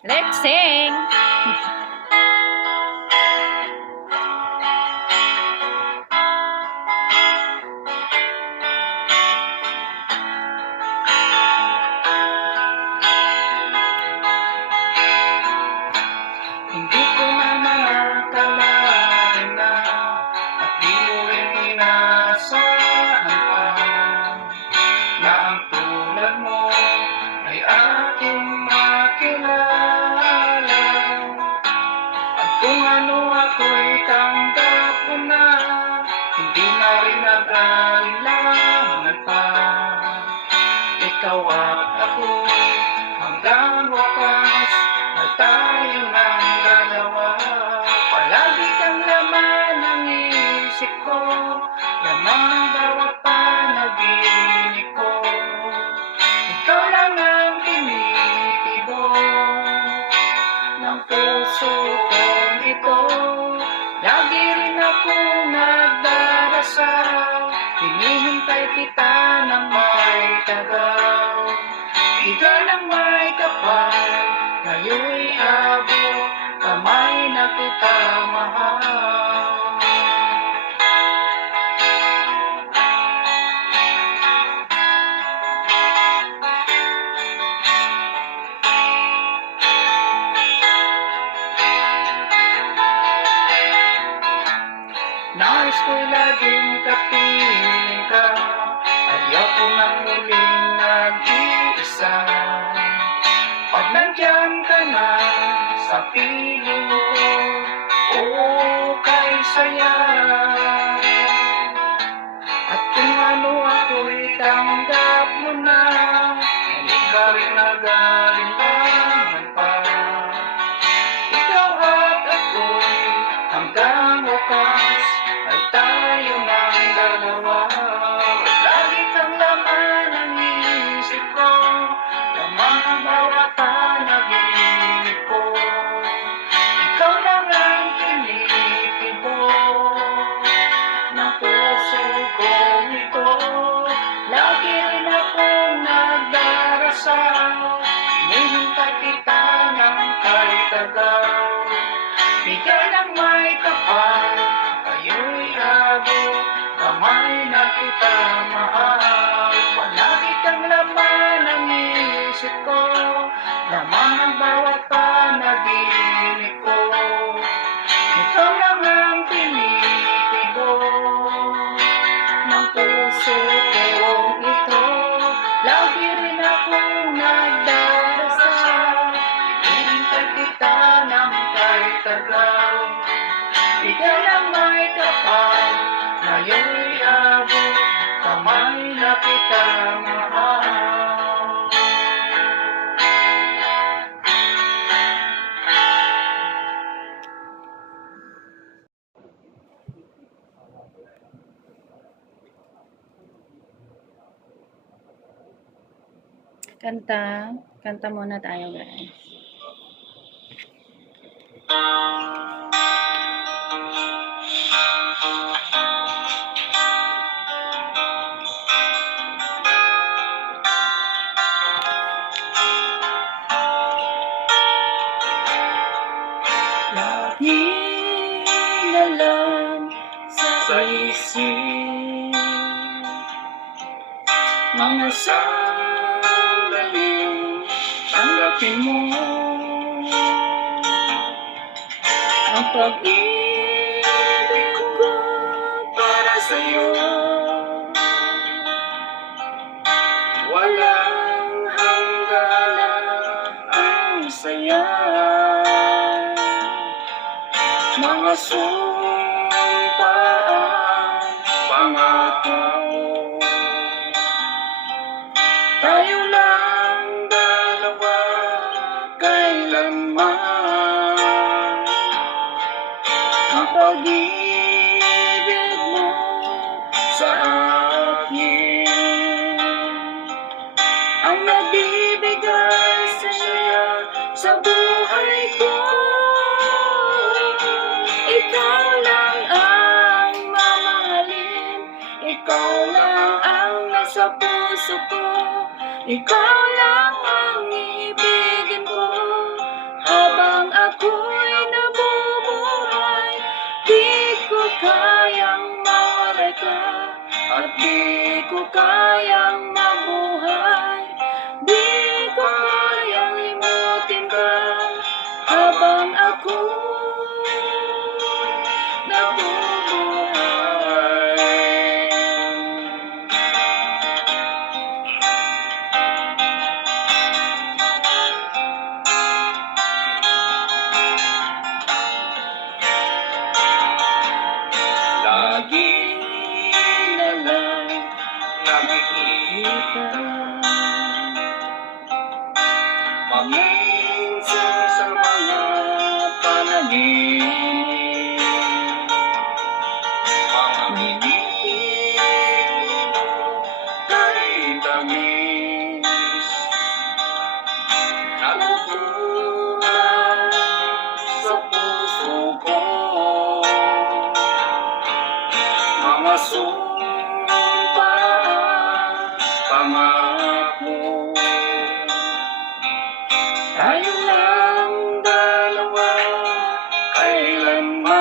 Let's sing! Hindi ko na makakalain na at di mo rin inaasahan pa na ang tulad mo ay aking makilala. At kung ano ako'y tanggap ko na, hindi na rin nag-alinlangan pa. Ikaw at ako'y hanggang wakas ay tayo ng dalawa. Palagi kang laman ng isip ko, laman ng bawat panaginip ko. Ikaw lang ang tinitibok ng puso kong ito. Lagi rin akong nagdarasal, hinihintay kita ng may tagal. Ikaw lang may kapal, ngayon'y abot, kamay na kita mahal. Nais ko'y laging kapiling ka, ayaw ko nang muling nag-iisa. Pag nandyan ka na sa piling ko, kay saya. At kung ano ako'y tanggap mo na, hindi ka rin nag-alinlangan pa. Ikaw at ako'y hanggang wakas ay tayo ng dalawa. Lagi kang laman ng isip ko, laman ng bawat panaginip ko. Ikaw lang ang tinitibok ng puso kong ito. Lagi rin akong nagdarasal, hinihintay kita ng kay tagal. Bigay ng may kapal, kayo'y abot, kamay na kita mahal. Palagi kang laman ng isip ko, laman ng bawat panaginip ko. Ikaw lang ang tinitibok ng puso kong ito. Lagi rin akong nagdarasal, hinihintay kita ng kay tagal. Bigay ng may kapal, ngayon'y abot, kamay na kita mahal. Kanta muna tayo, guys. Lagi na lang sa isip, mga sandaling tanggapin mo ang pag-ibig ko para sa'yo. Walang hangganan ang saya, mga sumpaan, pangako. Tayo lang dalawa kailanman. Ang pag-ibig mo sa akin ang nagbibigay saya sa buhay ko. Ikaw lang ang mamahalin, ikaw lang ang nasa puso ko. Ikaw lang ang ibigin ko at di ko kayang mabuhay. Di ko kayang limutin ka habang ako nabubuhay. Lagi na lang nakikita paminsan sa mga panaginip, mga ngiti kay tamis natutunan sa puso ko. Mga sumpa at pangako, tayo lang dalawa kailanman.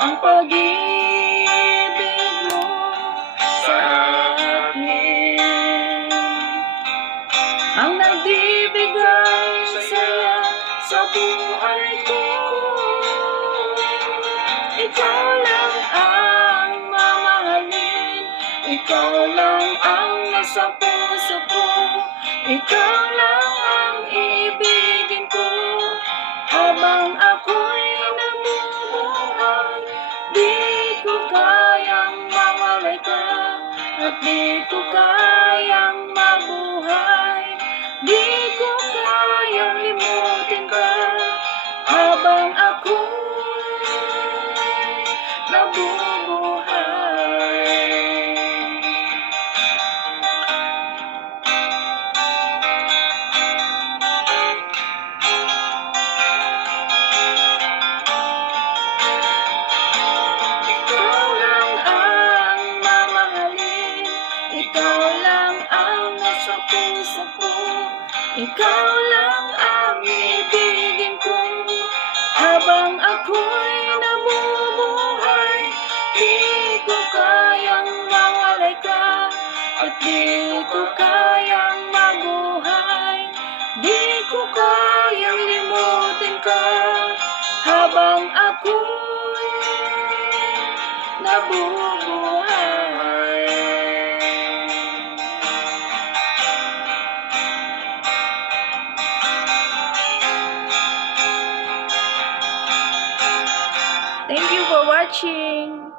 Ang pag-ibig mo sa akin ang nagbibigay saya sa buhay ko. Ikaw lang ang mamahalin, ikaw lang ang nasa puso ko, ikaw lang ang iibigin ko habang ako'y nabubuhay. Di ko kayang mawalay ka at di ko kayang mabuhay. Di ko kayang limutin ka habang ako'y nabubuhay. Ikaw lang ang mamahalin, ikaw lang ang nasa puso ko, ikaw lang ang ibigin ko habang ako'y nabubuhay. Di ko kayang mawalay ka at di ko kayang mabuhay. Di ko kayang limutin ka habang ako'y nabubuhay. Thank you for watching.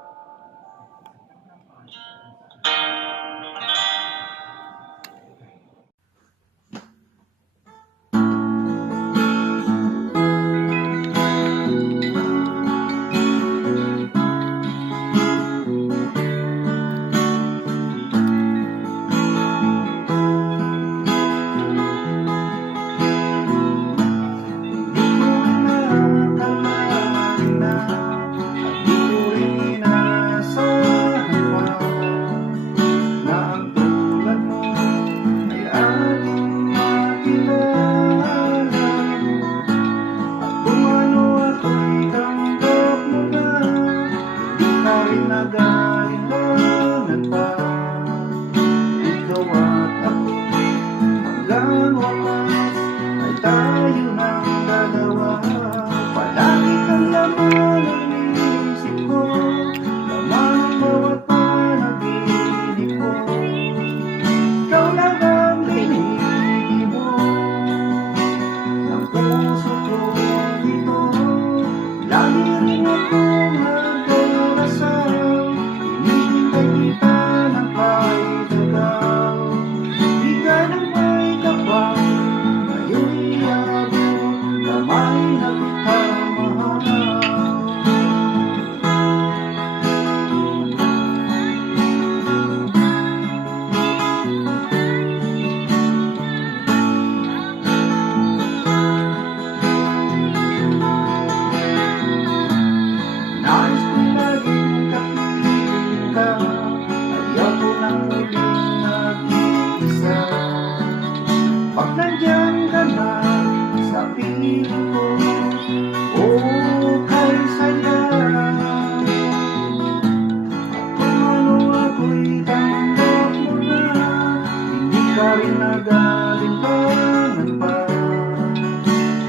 mag-alinlangan pa.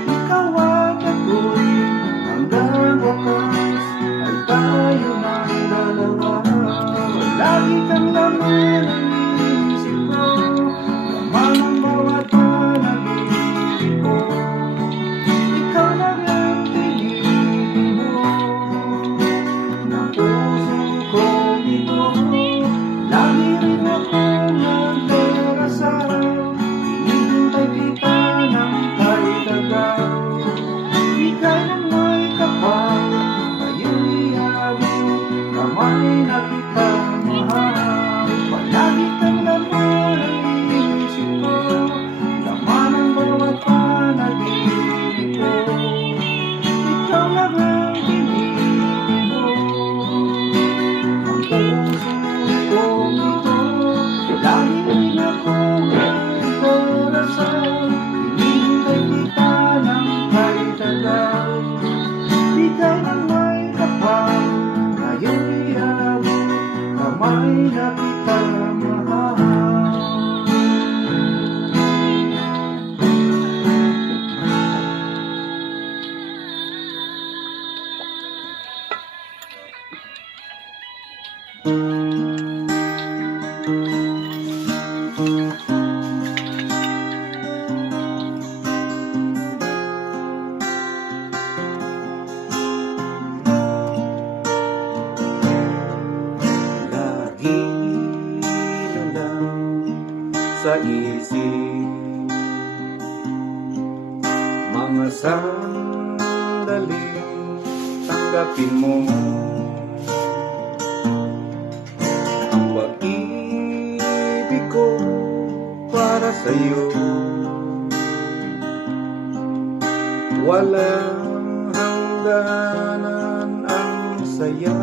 Ikaw at ako'y hanggang wakas ay tayo ng dalawa. Lagi kang laman ang isip ko, laman ang bawat panaginip ko. Ikaw lang ang pinili mo ng puso ko ito. Lagi rin akong nagdarasal, hinihintay kita ng kahit agad. Di kailan may kapal, ngayon'y abot kamay na kita mahal. Palagi kang laman ang isip ko, laman ang bawat panaginip ko. Ikaw lang ang pinili mo, ang puso ko ito. Lagi rin akong nagdarasal, hinihintay kita ng kahit agad. Di kailan may kapal, ngayon'y abot kamay na kita mahal. Lagi na lang sa isip mga sandaling tanggapin mo ang pag-ibig ko para sa'yo. Walang hangganan ang saya,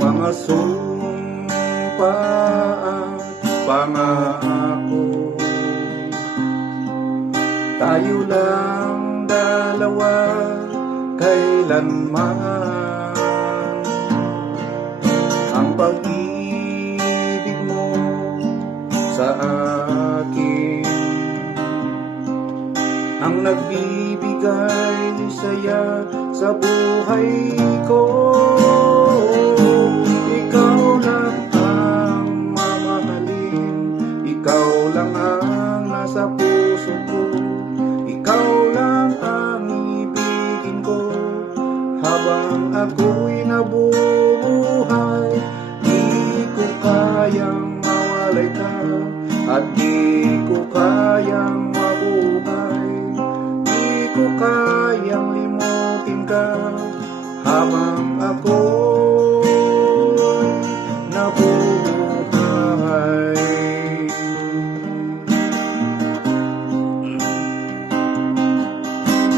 mga sumpa at pangako. Tayo lang dalawa kailanman. Ang pag-ibig mo sa akin ang nagbibigay saya sa buhay ko. Ikaw lang ang mamahalin, ikaw lang ang nasa puso ko. Ikaw lang ang ibigin ko habang ako'y nabubuhay. Di ko kayang mawalay ka at di ko kayang mabuhay. Di ko kayang limutin ka habang ako